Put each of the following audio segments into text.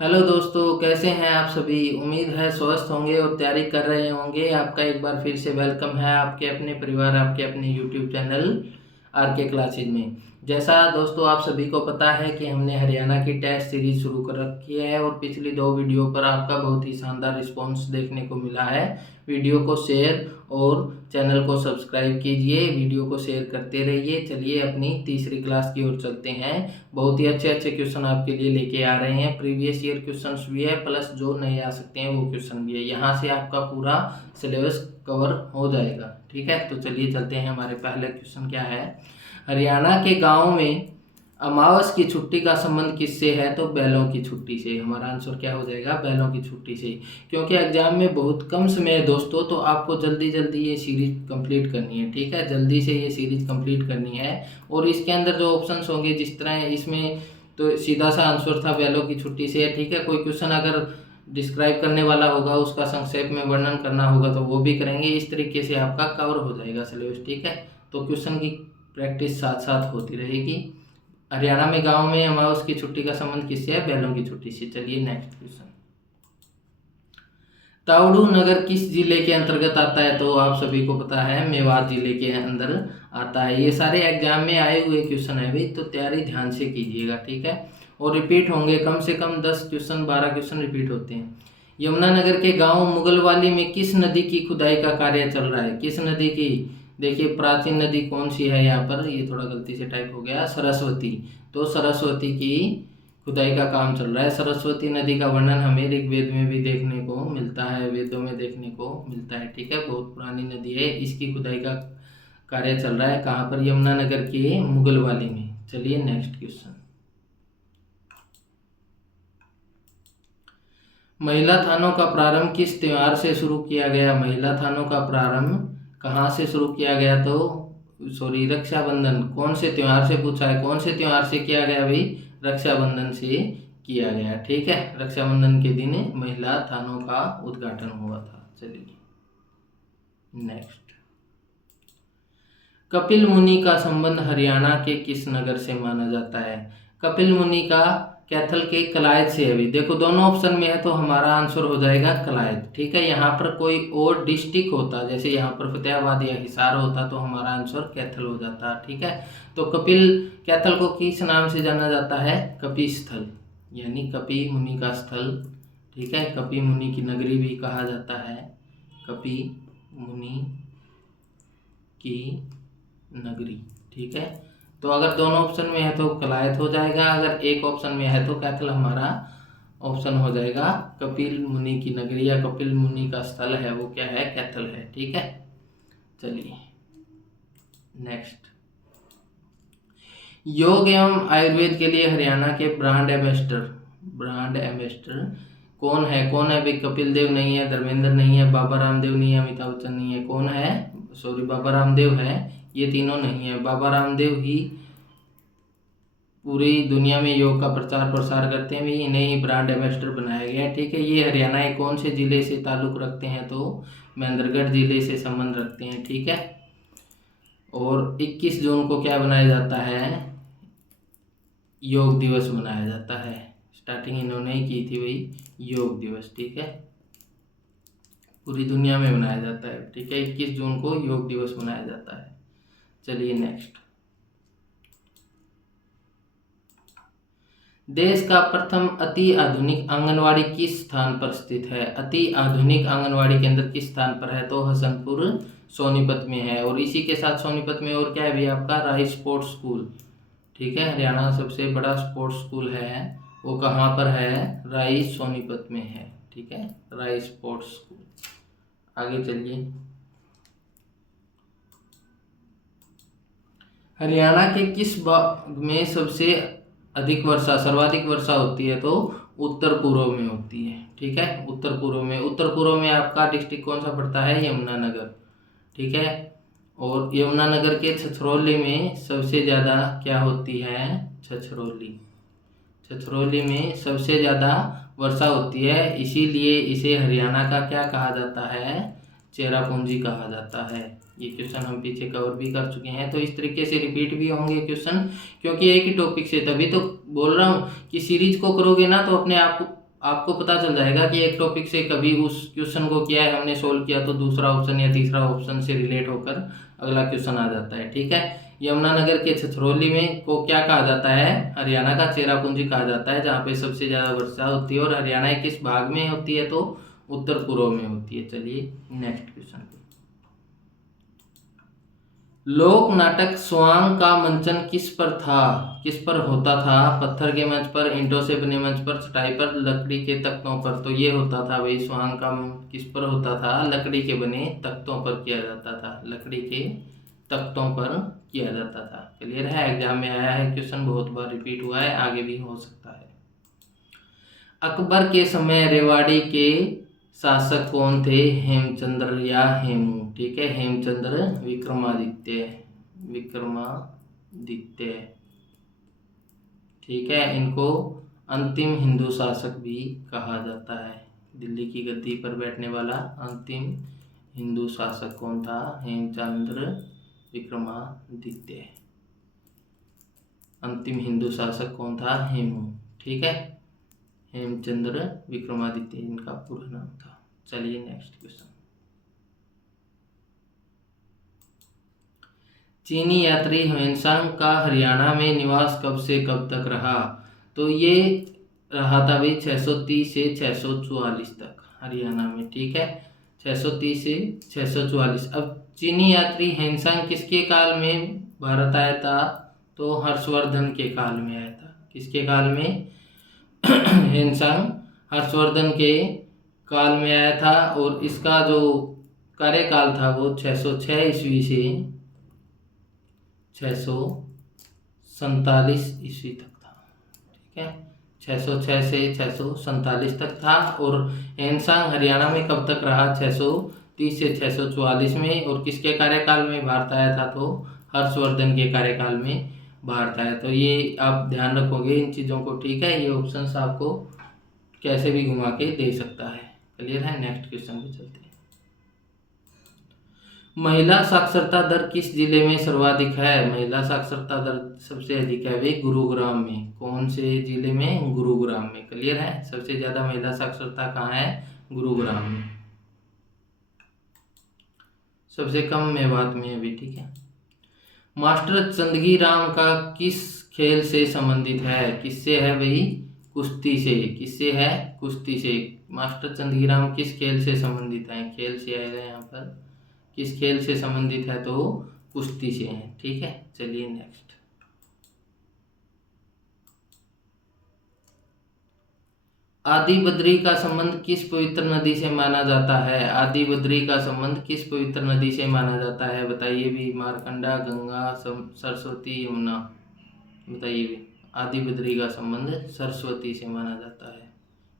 Hello दोस्तों, कैसे हैं आप सभी। उम्मीद है स्वस्थ होंगे और तैयारी कर रहे होंगे। आपका एक बार फिर से वेलकम है आपके अपने परिवार, आपके अपने यूट्यूब चैनल आर के क्लासेज में। जैसा दोस्तों आप सभी को पता है कि हमने हरियाणा की टेस्ट सीरीज शुरू कर रखी है और पिछली 2 वीडियो पर आपका बहुत ही शानदार रिस्पॉन्स देखने को मिला है। वीडियो को शेयर और चैनल को सब्सक्राइब कीजिए, वीडियो को शेयर करते रहिए। चलिए अपनी तीसरी क्लास की ओर चलते हैं। बहुत ही अच्छे अच्छे क्वेश्चन आपके लिए लेके आ रहे हैं। प्रीवियस ईयर क्वेश्चंस भी है, प्लस जो नए आ सकते हैं वो क्वेश्चन भी है। यहाँ से आपका पूरा सिलेबस कवर हो जाएगा। ठीक है, तो चलिए चलते हैं। हमारे पहले क्वेश्चन क्या है, हरियाणा के गाँव में अमावस की छुट्टी का संबंध किससे है? तो बैलों की छुट्टी से। हमारा आंसर क्या हो जाएगा? बैलों की छुट्टी से। क्योंकि एग्जाम में बहुत कम समय है दोस्तों, तो आपको जल्दी जल्दी ये सीरीज कंप्लीट करनी है। ठीक है, जल्दी से ये सीरीज कंप्लीट करनी है। और इसके अंदर जो ऑप्शंस होंगे, जिस तरह इसमें तो सीधा सा आंसर था बैलों की छुट्टी से। ठीक है, कोई क्वेश्चन अगर डिस्क्राइब करने वाला होगा, उसका संक्षेप में वर्णन करना होगा तो वो भी करेंगे। इस तरीके से आपका कवर हो जाएगा सिलेबस। ठीक है, तो क्वेश्चन की प्रैक्टिस साथ साथ होती रहेगी। हरियाणा में गांव में अमावस की छुट्टी का संबंध किससे है? बैलों की छुट्टी से। चलिए नेक्स्ट क्वेश्चन, ताउडू नगर किस जिले के अंतर्गत आता है? तो आप सभी को पता है मेवात जिले के अंदर आता है। ये सारे एग्जाम में आए हुए क्वेश्चन है भाई, तो तैयारी ध्यान से कीजिएगा। ठीक है, और रिपीट होंगे, कम से कम 10 क्वेश्चन 12 क्वेश्चन रिपीट होते हैं। यमुनानगर के गांव मुगलवाली में किस नदी की खुदाई का कार्य चल रहा है? किस नदी की? देखिए प्राचीन नदी कौन सी है यहाँ पर, ये थोड़ा गलती से टाइप हो गया, सरस्वती। तो सरस्वती की खुदाई का काम चल रहा है। सरस्वती नदी का वर्णन हमें ऋग्वेद में भी देखने को मिलता है, वेदों में देखने को मिलता है। ठीक है, बहुत पुरानी नदी है। इसकी खुदाई का कार्य चल रहा है कहाँ पर? यमुनानगर के मुगलवाली में। चलिए नेक्स्ट क्वेश्चन, महिला थानों का प्रारंभ किस त्योहार से शुरू किया गया? महिला थानों का प्रारंभ कहाँ से शुरू किया गया? तो सॉरी, रक्षाबंधन। कौन से त्योहार से पूछा है, कौन से त्योहार से किया गया भाई? रक्षाबंधन से किया गया। ठीक है, रक्षाबंधन के दिन महिला थानों का उद्घाटन हुआ था। चलिए नेक्स्ट, कपिल मुनि का संबंध हरियाणा के किस नगर से माना जाता है? कपिल मुनि का कैथल के कलायत से है भी। देखो दोनों ऑप्शन में है, तो हमारा आंसर हो जाएगा कलायत। ठीक है, यहाँ पर कोई और डिस्ट्रिक्ट होता, जैसे यहाँ पर फतेहाबाद या हिसार होता, तो हमारा आंसर कैथल हो जाता। ठीक है, तो कपिल कैथल को किस नाम से जाना जाता है? कपि स्थल, यानी कपि मुनि का स्थल। ठीक है, कपि मुनि की नगरी भी कहा जाता है, कपि मुनि की नगरी। ठीक है, तो अगर दोनों ऑप्शन में है तो कलायत हो जाएगा, अगर एक ऑप्शन में है तो कैथल हमारा ऑप्शन हो जाएगा। कपिल मुनि की नगरी या कपिल मुनि का स्थल है वो क्या है? कैथल है। ठीक है, चलिए नेक्स्ट, योग एवं आयुर्वेद के लिए हरियाणा के ब्रांड एम्बेसडर कौन है? कौन है भाई? कपिल देव नहीं है, धर्मेंद्र नहीं है, बाबा रामदेव नहीं है, अमिताभ बच्चन नहीं है। कौन है? सॉरी, बाबा रामदेव है। ये तीनों नहीं है, बाबा रामदेव ही पूरी दुनिया में योग का प्रचार प्रसार करते हैं, भी इन्हें ही ब्रांड एम्बेसडर बनाया गया है। ठीक है, ये हरियाणा के कौन से जिले से ताल्लुक रखते हैं? तो महेंद्रगढ़ जिले से संबंध रखते हैं। ठीक है, और 21 जून को क्या बनाया जाता है? योग दिवस मनाया जाता है। स्टार्टिंग इन्होंने ही की थी भाई, योग दिवस। ठीक है, पूरी दुनिया में मनाया जाता है। ठीक है, 21 जून को योग दिवस मनाया जाता है। चलिए नेक्स्ट, देश का प्रथम अति आधुनिक आंगनवाड़ी किस स्थान पर स्थित है? अति आधुनिक आंगनवाड़ी केंद्र किस स्थान पर है? तो हसनपुर सोनीपत में है। और इसी के साथ सोनीपत में और क्या है भी आपका? राई स्पोर्ट्स स्कूल। ठीक है, हरियाणा का सबसे बड़ा स्पोर्ट्स स्कूल है, वो कहाँ पर है? राई सोनीपत में है। ठीक है, राई स्पोर्ट्स स्कूल। आगे चलिए, हरियाणा के किस भाग में सबसे अधिक वर्षा, सर्वाधिक वर्षा होती है? तो उत्तर पूर्व में होती है। ठीक है, उत्तर पूर्व में। उत्तर पूर्व में आपका डिस्ट्रिक्ट कौन सा पड़ता है? यमुनानगर। ठीक है, और यमुनानगर के छछरौली में सबसे ज़्यादा क्या होती है? छछरौली में सबसे ज़्यादा वर्षा होती है, इसीलिए इसे हरियाणा का क्या कहा जाता है? चेरापूंजी कहा जाता है। ये क्वेश्चन हम पीछे कवर भी कर चुके हैं, तो इस तरीके से रिपीट भी होंगे क्वेश्चन, क्योंकि एक ही टॉपिक से। तभी तो बोल रहा हूँ कि सीरीज को करोगे ना तो अपने आप आपको पता चल जाएगा कि एक टॉपिक से कभी उस क्वेश्चन को किया है हमने सोल्व किया तो दूसरा ऑप्शन या तीसरा ऑप्शन से रिलेट होकर अगला क्वेश्चन आ जाता है। ठीक है, यमुनानगर के छछरौली में को क्या कहा जाता है? हरियाणा का चेरापूंजी कहा जाता है, जहाँ पे सबसे ज़्यादा वर्षा होती है। और हरियाणा किस भाग में होती है? तो उत्तर पूर्व में होती है। चलिए नेक्स्ट क्वेश्चन। लोक नाटक स्वांग का मंचन किस पर था? किस पर होता था? पत्थर के मंच पर, ईंटों से बने मंच पर, चटाई पर, लकड़ी के तख्तों पर। तो ये होता था भाई, स्वांग का किस पर होता था? लकड़ी के बने तख्तों पर किया जाता था, लकड़ी के तख्तों पर किया जाता था। क्लियर है? एग्जाम में आया है क्वेश्चन, बहुत बार रिपीट हुआ है, आगे भी हो सकता है। अकबर के समय रेवाड़ी के शासक कौन थे? हेमचंद्र या हेमू। ठीक है, हेमचंद्र विक्रमादित्य, विक्रमादित्य। ठीक है, इनको अंतिम हिंदू शासक भी कहा जाता है। दिल्ली की गद्दी पर बैठने वाला अंतिम हिंदू शासक कौन था? हेमचंद्र विक्रमादित्य। अंतिम हिंदू शासक कौन था? हेमू। ठीक है, हेमचंद्र विक्रमादित्य इनका पूरा नाम था। चलिए नेक्स्ट क्वेश्चन। चीनी यात्री ह्वेनसांग का हरियाणा में निवास कब से कब तक रहा? तो ये रहा था भाई 630 से 644 तक हरियाणा में। ठीक है, 630 से 644। अब चीनी यात्री ह्वेनसांग किसके काल में भारत आया था? तो हर्षवर्धन के काल में आया था। किसके काल में? ह्वेनसांग हर्षवर्धन के काल में आया था। और इसका जो कार्यकाल था वो 606 ईस्वी से 647 ईस्वी तक था। ठीक है, 606 से 647 तक था। और ह्वेनसांग हरियाणा में कब तक रहा? 630 से 644 में। और किसके कार्यकाल में भारत आया था? तो हर्षवर्धन के कार्यकाल में भारत आया। तो ये आप ध्यान रखोगे इन चीज़ों को। ठीक है, ये ऑप्शंस आपको कैसे भी घुमा के दे सकता है। क्लियर है? नेक्स्ट क्वेश्चन पे चलते हैं। महिला साक्षरता दर किस जिले में सर्वाधिक है? महिला साक्षरता दर सबसे अधिक है वे गुरुग्राम में। कौन से जिले में? गुरुग्राम में। क्लियर है? सबसे ज्यादा महिला साक्षरता कहाँ है? गुरुग्राम में। सबसे कम मेवात में अभी। ठीक है, मास्टर चंदगी राम का किस खेल से संबंधित है? किससे है भाई? कुश्ती से। किससे है? कुश्ती से। मास्टर चंदगी राम किस खेल से संबंधित है? खेल से आएगा यहाँ पर। किस खेल से संबंधित है? तो कुश्ती से है। ठीक है, चलिए नेक्स्ट। आदि बद्री का संबंध किस पवित्र नदी से माना जाता है? आदि बद्री का संबंध किस पवित्र नदी से माना जाता है? बताइए भी। मारकंडा, गंगा, सरस्वती, यमुना। बताइए भी। आदि बद्री का संबंध सरस्वती से माना जाता है।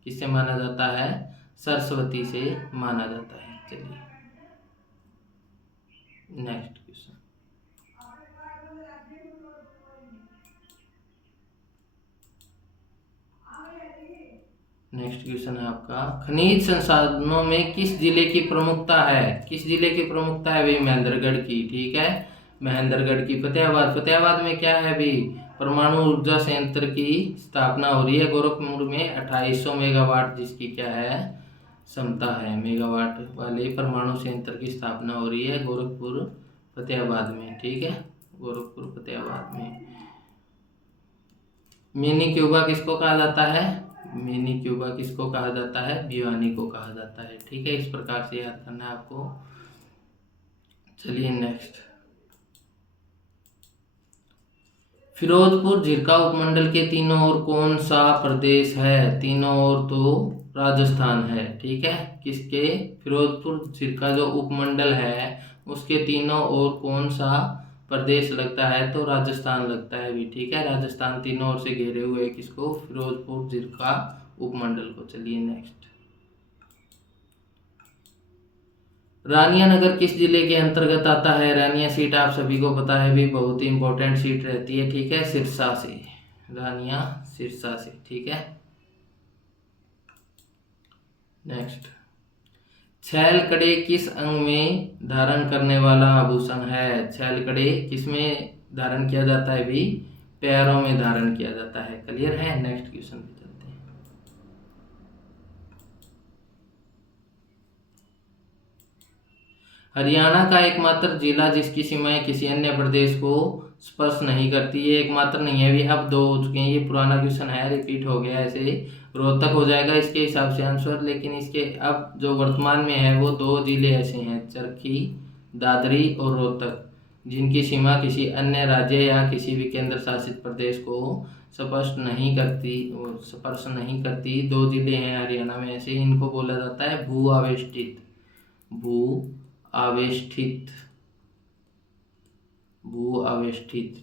किससे माना जाता है? सरस्वती से माना जाता है। चलिए नेक्स्ट क्वेश्चन। नेक्स्ट क्वेश्चन है आपका, खनिज संसाधनों में किस जिले की प्रमुखता है? किस जिले की प्रमुखता है भाई? महेंद्रगढ़ की। ठीक है, महेंद्रगढ़ की। फतेहाबाद। फतेहाबाद में क्या है भाई? परमाणु ऊर्जा संयंत्र की स्थापना हो रही है। गोरखपुर में 2800 मेगावाट जिसकी क्या है? क्षमता है। मेगावाट वाले परमाणु संयंत्र की स्थापना हो रही है गोरखपुर फतेहाबाद में। ठीक है, गोरखपुर फतेहाबाद में। मिनी क्यूबा किसको कहा जाता है? मिनी क्यूबा किसको कहा जाता है? भिवानी को कहा जाता है। ठीक है, इस प्रकार से याद करना है आपको। चलिए नेक्स्ट। फिरोजपुर झिरका उपमंडल के तीनों ओर कौन सा प्रदेश है? तीनों ओर तो राजस्थान है। ठीक है, किसके? फिरोजपुर झिरका जो उपमंडल है उसके तीनों ओर कौन सा प्रदेश लगता है? तो राजस्थान लगता है भी। ठीक है, राजस्थान तीनों ओर से घेरे हुए किसको? फिरोजपुर झिरका उपमंडल को। चलिए नेक्स्ट। रानिया नगर किस जिले के अंतर्गत आता है? रानिया सीट आप सभी को पता है भी, बहुत ही इंपॉर्टेंट सीट रहती है। ठीक है, सिरसा से। रानिया सिरसा से। ठीक है, नेक्स्ट। छैल कड़े किस अंग में धारण करने वाला आभूषण है? छैल कड़े किस में धारण किया जाता है भी? पैरों में धारण किया जाता है। क्लियर है? नेक्स्ट क्वेश्चन पे चलते हैं। हरियाणा का एकमात्र जिला जिसकी सीमाएं किसी अन्य प्रदेश को स्पर्श नहीं करती, ये एकमात्र नहीं है, अभी अब 2 हो चुके हैं, ये पुराना क्वेश्चन है, रिपीट हो गया, ऐसे रोहतक हो जाएगा इसके हिसाब से आंसर। लेकिन इसके अब जो वर्तमान में है वो 2 जिले ऐसे हैं, चरखी दादरी और रोहतक, जिनकी सीमा किसी अन्य राज्य या किसी भी केंद्र शासित प्रदेश को स्पर्श नहीं करती 2 जिले हैं हरियाणा में ऐसे, इनको बोला जाता है भू आवेष्टित,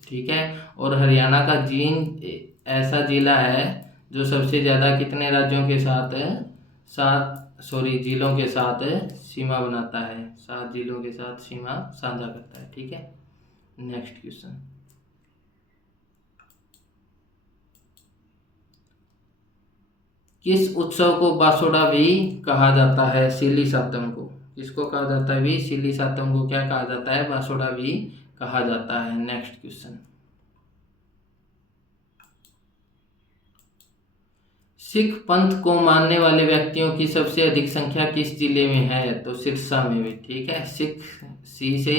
ठीक है। और हरियाणा का जींद ऐसा जिला है जो सबसे ज़्यादा कितने राज्यों के साथ जिलों के साथ सीमा बनाता है, 7 जिलों के साथ सीमा साझा करता है, ठीक है। नेक्स्ट क्वेश्चन, किस उत्सव को बासोड़ा भी कहा जाता है? सिली सातम को किसको कहा जाता है भी? सिली सातम को क्या कहा जाता है? बासोड़ा भी कहा जाता है। नेक्स्ट क्वेश्चन, सिख पंथ को मानने वाले व्यक्तियों की सबसे अधिक संख्या किस जिले में है? तो सिरसा में भी, ठीक है। सिख सी से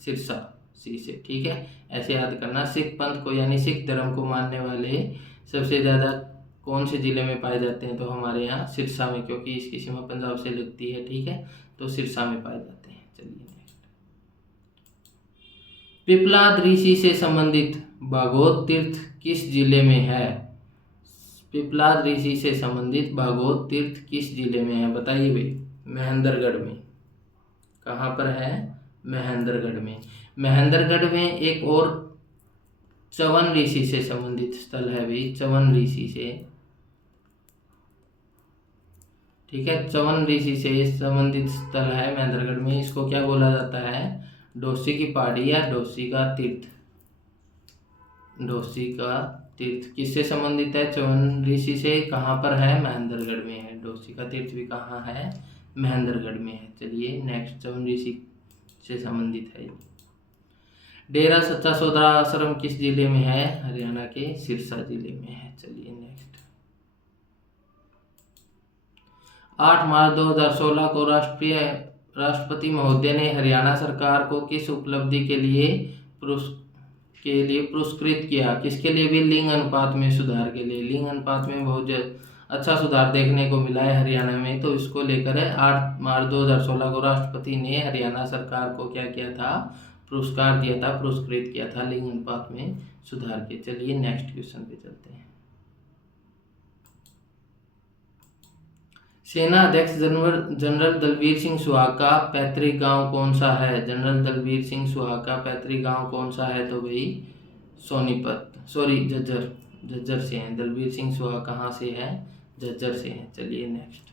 सिरसा, सी से, ठीक है, ऐसे याद करना। सिख पंथ को यानी सिख धर्म को मानने वाले सबसे ज़्यादा कौन से ज़िले में पाए जाते हैं? तो हमारे यहाँ सिरसा में, क्योंकि इसकी सीमा पंजाब से लगती है, ठीक है, तो सिरसा में पाए जाते हैं। चलिए नेक्स्ट, पिपलाद ऋषि से संबंधित भागवत तीर्थ किस जिले में है? पिपलाद ऋषि से संबंधित भागवत तीर्थ किस जिले में है? बताइए भाई। महेंद्रगढ़ में। कहाँ पर है? महेंद्रगढ़ में। महेंद्रगढ़ में एक और च्यवन ऋषि से संबंधित स्थल है भाई, च्यवन ऋषि से, ठीक है, च्यवन ऋषि से संबंधित स्थल है महेंद्रगढ़ में। इसको क्या बोला जाता है? डोसी की पहाड़ी या डोसी का तीर्थ। डोसी का तीर्थ किससे संबंधित है? च्यवन ऋषि से। कहाँ पर है? महेंद्रगढ़ में है। डोसी का तीर्थ भी कहाँ है? महेंद्रगढ़ में है। चलिए नेक्स्ट, च्यवन ऋषि से संबंधित है। डेरा सच्चा सौदा आश्रम किस जिले में है? हरियाणा के सिरसा जिले में है। चलिए नेक्स्ट, 8 मार्च 2016 को राष्ट्रपति महोदय ने हरियाणा सरकार को किस उपलब्धि के लिए पुरस्कृत किया? किसके लिए भी? लिंग अनुपात में सुधार के लिए। लिंग अनुपात में बहुत अच्छा सुधार देखने को मिला है हरियाणा में, तो इसको लेकर 8 मार्च 2016 को राष्ट्रपति ने हरियाणा सरकार को क्या किया था? पुरस्कार दिया था, पुरस्कृत किया था लिंग अनुपात में सुधार के। चलिए नेक्स्ट क्वेश्चन पे चलते हैं। सेना अध्यक्ष जनरल दलबीर सिंह सुहाग का पैतृक गांव कौन सा है? जनरल दलबीर सिंह सुहाग का पैतृक गांव कौन सा है? तो भाई झज्जर से हैं। दलबीर सिंह सुहाग कहाँ से है? झज्जर से हैं। चलिए नेक्स्ट,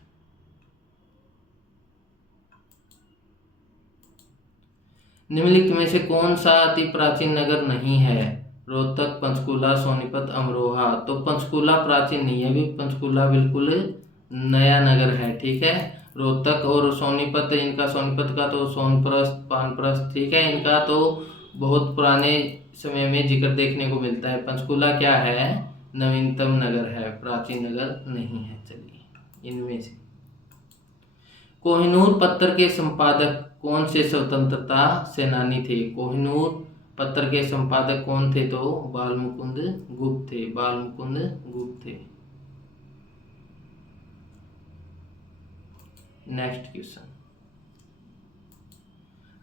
निम्नलिखित में से कौन सा अति प्राचीन नगर नहीं है? रोहतक, पंचकूला, सोनीपत, अमरोहा। तो पंचकूला प्राचीन नहीं है, भी पंचकूला बिल्कुल नया नगर है, ठीक है। रोहतक और सोनीपत, इनका सोनीपत का तो सोनप्रस्थ, पानप्रस्थ, ठीक है, इनका तो बहुत पुराने समय में जिक्र देखने को मिलता है। पंचकूला क्या है? नवीनतम नगर है, प्राचीन नगर नहीं है। चलिए इनमें से कोहिनूर पत्र के संपादक कौन से स्वतंत्रता सेनानी थे? कोहिनूर पत्र के संपादक कौन थे? तो बालमुकुंद गुप्त थे। बालमुकुंद गुप्त थे। नेक्स्ट क्वेश्चन,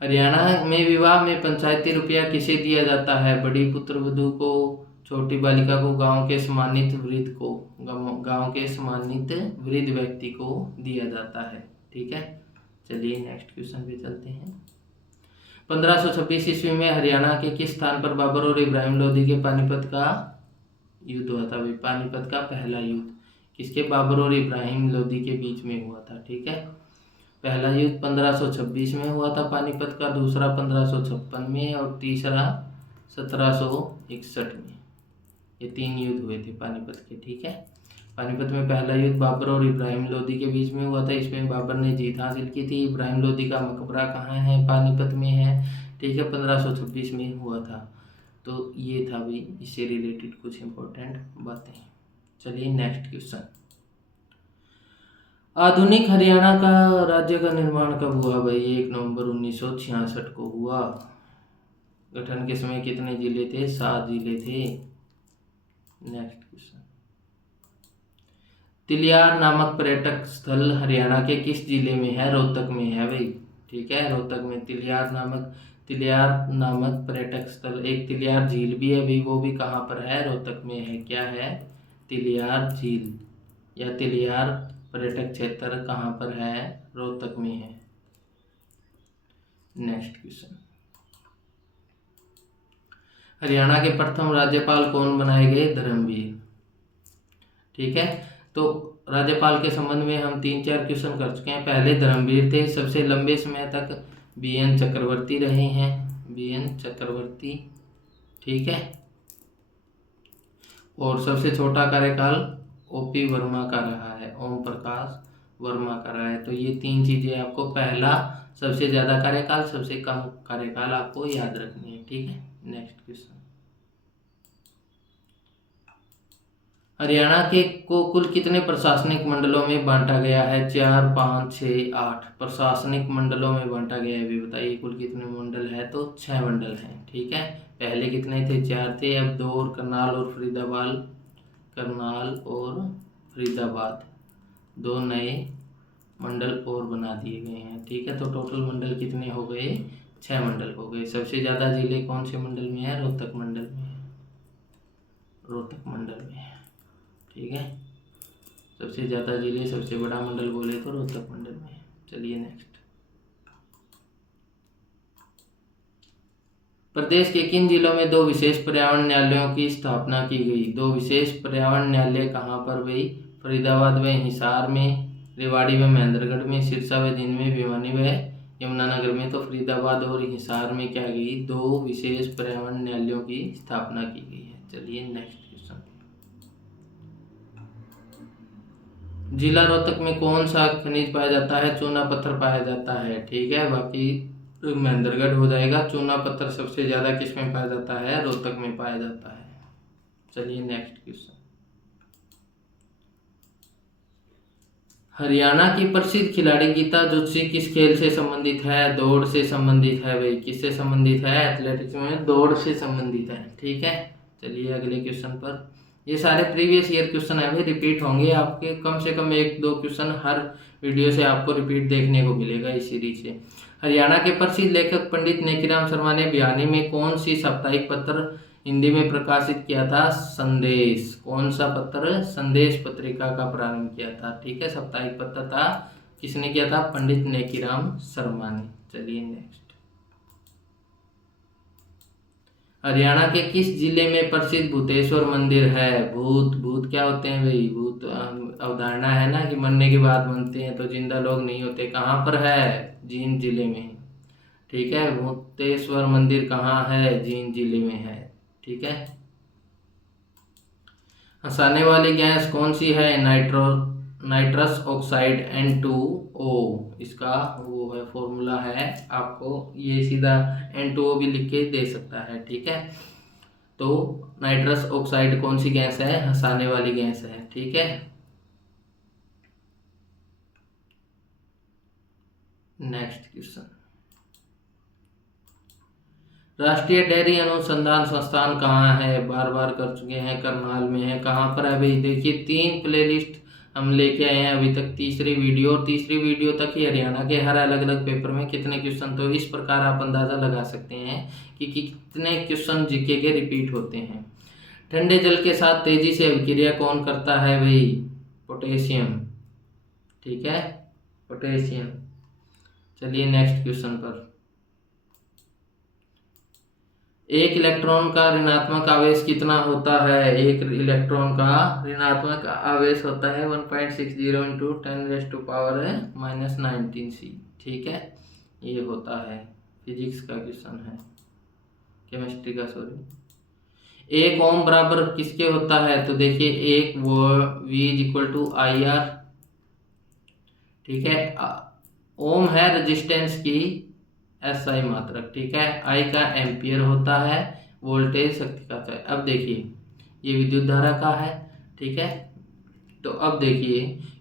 हरियाणा में विवाह में पंचायती रुपया किसे दिया जाता है? बड़ी पुत्रवधू को, छोटी बालिका को, गांव के सम्मानित वृद्ध को, गांव के सम्मानित वृद्ध व्यक्ति को दिया जाता है, ठीक है। चलिए नेक्स्ट क्वेश्चन पे चलते हैं। 1526 ईस्वी में हरियाणा के किस स्थान पर बाबर और इब्राहिम लोदी के पानीपत का युद्ध हुआ था? पानीपत का पहला युद्ध किसके? बाबर और इब्राहिम लोदी के बीच में हुआ था, ठीक है। पहला युद्ध 1526 में हुआ था पानीपत का, दूसरा 1556 में और तीसरा 1761 में। ये 3 युद्ध हुए थे पानीपत के, ठीक है। पानीपत में पहला युद्ध बाबर और इब्राहिम लोदी के बीच में हुआ था, इसमें बाबर ने जीत हासिल की थी। इब्राहिम लोदी का मकबरा कहाँ है? पानीपत में है, ठीक है, 1526 में हुआ था। तो ये था भाई इससे रिलेटेड कुछ इंपॉर्टेंट बातें। चलिए नेक्स्ट क्वेश्चन, आधुनिक हरियाणा का राज्य का निर्माण कब हुआ भाई? 1 नवंबर 1966 को हुआ। गठन के समय कितने जिले थे? 7 जिले थे। नेक्स्ट क्वेश्चन, तिलियार नामक पर्यटक स्थल हरियाणा के किस जिले में है? रोहतक में है भाई। ठीक है, रोहतक में तिलियार नामक पर्यटक स्थल, एक तिलियार झील भी है भाई, वो भी कहाँ पर है? रोहतक में है। क्या है? तिलियार झील या तिलियार पर्यटक क्षेत्र कहाँ पर है? रोहतक में है। नेक्स्ट क्वेश्चन, हरियाणा के प्रथम राज्यपाल कौन बनाए गए? धर्मवीर। ठीक है, तो राज्यपाल के संबंध में हम 3-4 क्वेश्चन कर चुके हैं। पहले धर्मवीर थे, सबसे लंबे समय तक बीएन चक्रवर्ती रहे हैं, बीएन चक्रवर्ती। ठीक है, और सबसे छोटा कार्यकाल ओपी वर्मा का रहा है, ओम प्रकाश वर्मा का रहा है। तो ये 3 चीजें आपको, पहला सबसे ज्यादा कार्यकाल, सबसे कम कार्यकाल आपको याद रखनी है। ठीक है, नेक्स्ट क्वेश्चन, हरियाणा के को कुल कितने प्रशासनिक मंडलों में बांटा गया है? 4, 5, 6, 8 प्रशासनिक मंडलों में बांटा गया है। भी बताइए कुल कितने मंडल है? तो 6 मंडल हैं। ठीक है, पहले कितने थे? 4 थे, अब 2 और करनाल और फरीदाबाद 2 नए मंडल और बना दिए गए हैं। ठीक है, तो टोटल मंडल कितने हो गए? 6 मंडल हो गए। सबसे ज़्यादा जिले कौन से मंडल में है? रोहतक मंडल में है, रोहतक मंडल में है। ठीक है, सबसे ज़्यादा जिले, सबसे बड़ा मंडल बोले तो रोहतक मंडल में है। चलिए नेक्स्ट, प्रदेश के किन जिलों में 2 विशेष पर्यावरण न्यायालयों की स्थापना की गई? 2 विशेष पर्यावरण न्यायालय कहाँ पर भाई? फरीदाबाद व हिसार में, रेवाड़ी व महेंद्रगढ़ में, सिरसा व जींद में, भिवानी व यमुनानगर में। तो फरीदाबाद और हिसार में क्या गई? 2 विशेष पर्यावरण न्यायालयों की स्थापना की गई है। चलिए नेक्स्ट क्वेश्चन, जिला रोहतक में कौन सा खनिज पाया जाता है? चूना पत्थर पाया जाता है। ठीक है, बाकी महेंद्रगढ़ हो जाएगा। चूना पत्थर सबसे ज्यादा किस में पाया जाता है? रोहतक में पाया जाता है। चलिए नेक्स्ट क्वेश्चन, हरियाणा की प्रसिद्ध खिलाड़ी गीता जोशी किस खेल से संबंधित है? दौड़ से संबंधित है भाई। किससे संबंधित है? एथलेटिक्स में दौड़ से संबंधित है। ठीक है, चलिए अगले क्वेश्चन पर। ये सारे प्रीवियस ईयर क्वेश्चन है भाई, रिपीट होंगे आपके, कम से कम 1-2 क्वेश्चन हर वीडियो से आपको रिपीट देखने को मिलेगा इस सीरीज से। हरियाणा के प्रसिद्ध लेखक पंडित नेकीराम शर्मा ने भिवानी में कौन सी साप्ताहिक पत्र हिंदी में प्रकाशित किया था? संदेश। कौन सा पत्र? संदेश पत्रिका का प्रारंभ किया था। ठीक है, साप्ताहिक पत्र था, किसने किया था? पंडित नेकीराम शर्मा ने। चलिए नेक्स्ट, हरियाणा के किस जिले में प्रसिद्ध भूतेश्वर मंदिर है? भूत क्या होते हैं भाई? भूत अवधारणा है ना कि मरने के बाद बनते हैं, तो जिंदा लोग नहीं होते। कहाँ पर है? जींद जिले में। ठीक है, भूतेश्वर मंदिर कहाँ है? जींद जिले में है। ठीक है, हंसाने वाली गैस कौन सी है? नाइट्रस ऑक्साइड N2O, इसका वो है फॉर्मूला है, आपको ये सीधा N2O भी लिख के दे सकता है। ठीक है, तो नाइट्रस ऑक्साइड कौन सी गैस है? हंसाने वाली गैस है। ठीक है, नेक्स्ट क्वेश्चन, राष्ट्रीय डेयरी अनुसंधान संस्थान कहाँ है? बार बार कर चुके हैं, करनाल में है। कहाँ पर है भाई? देखिए 3 प्लेलिस्ट हम लेके आए हैं अभी तक, तीसरी वीडियो तक ही हरियाणा के हर अलग अलग पेपर में कितने क्वेश्चन, तो इस प्रकार आप अंदाजा लगा सकते हैं कि कितने क्वेश्चन जीके के रिपीट होते हैं। ठंडे जल के साथ तेजी से अभिक्रिया कौन करता है भाई? पोटेशियम। ठीक है, पोटेशियम। चलिए नेक्स्ट क्वेश्चन पर, एक इलेक्ट्रॉन का ऋणात्मक आवेश कितना होता है? एक इलेक्ट्रॉन का ऋणात्मक आवेश होता है 1.60 इंटू 10⁻⁻⁹C। ठीक है, ये होता है, फिजिक्स का क्वेश्चन है, केमिस्ट्री का सॉरी। 1 ओम बराबर किसके होता है? तो देखिए 1 V=IR। ठीक है, ओम है रेजिस्टेंस की SI मात्रक। ठीक है, I का एम्पियर होता है, वोल्टेज शक्ति का है। अब देखिए ये विद्युत धारा का है। ठीक है, तो अब देखिए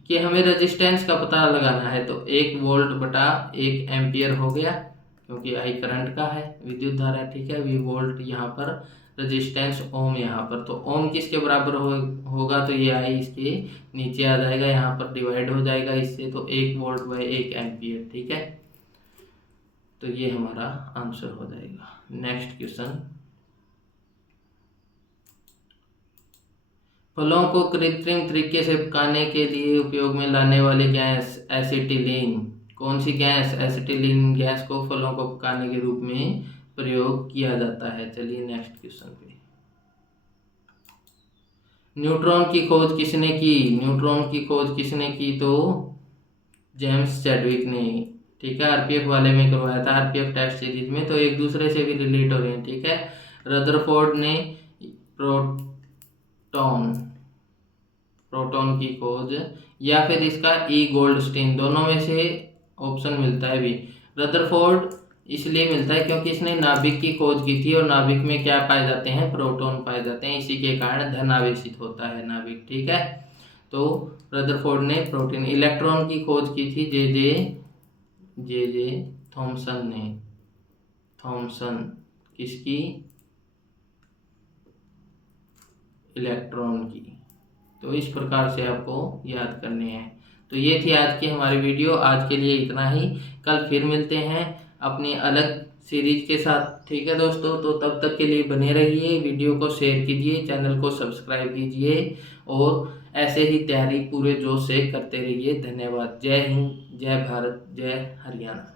कि हमें रेजिस्टेंस का पता लगाना है, तो 1 वोल्ट बटा 1 एम्पियर हो गया, क्योंकि आई करंट का है, विद्युत धारा, ठीक है। वी वोल्ट यहाँ पर, रेजिस्टेंस ओम यहाँ पर, तो ओम किसके बराबर होगा, तो ये आई इसके नीचे आ जाएगा, यहाँ पर डिवाइड हो जाएगा इससे, तो 1 वोल्ट बाई 1 एम्पियर, ठीक है। तो ये हमारा आंसर हो जाएगा। नेक्स्ट क्वेश्चन, फलों को कृत्रिम तरीके से पकाने के लिए उपयोग में लाने वाली गैस एसिटिलीन, कौन सी गैस, एसिटिलीन गैस को फलों को पकाने के रूप में प्रयोग किया जाता है। चलिए नेक्स्ट क्वेश्चन पे, न्यूट्रॉन की खोज किसने की, न्यूट्रॉन की खोज किसने की, तो जेम्स चैडविक ने, ठीक है। आरपीएफ वाले में करवाया था, आरपीएफ टेस्ट सीरीज में, तो एक दूसरे से भी रिलेट हो रहे हैं, ठीक है। रदरफोर्ड ने प्रोटॉन की खोज, या फिर इसका ई गोल्डस्टीन, दोनों में से ऑप्शन मिलता है भी। रदरफोर्ड इसलिए मिलता है क्योंकि इसने नाभिक की खोज की थी, और नाभिक में क्या पाए जाते हैं, प्रोटॉन पाए जाते हैं, इसी के कारण धन आवेशित होता है नाभिक, ठीक है। तो रदरफोर्ड ने प्रोटीन, इलेक्ट्रॉन की खोज की थी जे थॉमसन ने, थॉमसन, किसकी, इलेक्ट्रॉन की। तो इस प्रकार से आपको याद करने हैं। तो ये थी आज की हमारी वीडियो, आज के लिए इतना ही, कल फिर मिलते हैं अपनी अलग सीरीज के साथ, ठीक है दोस्तों। तो तब तक के लिए बने रहिए, वीडियो को शेयर कीजिए, चैनल को सब्सक्राइब कीजिए, और ऐसे ही तैयारी पूरे जोश से करते रहिए। धन्यवाद। जय हिंद, जय भारत, जय हरियाणा।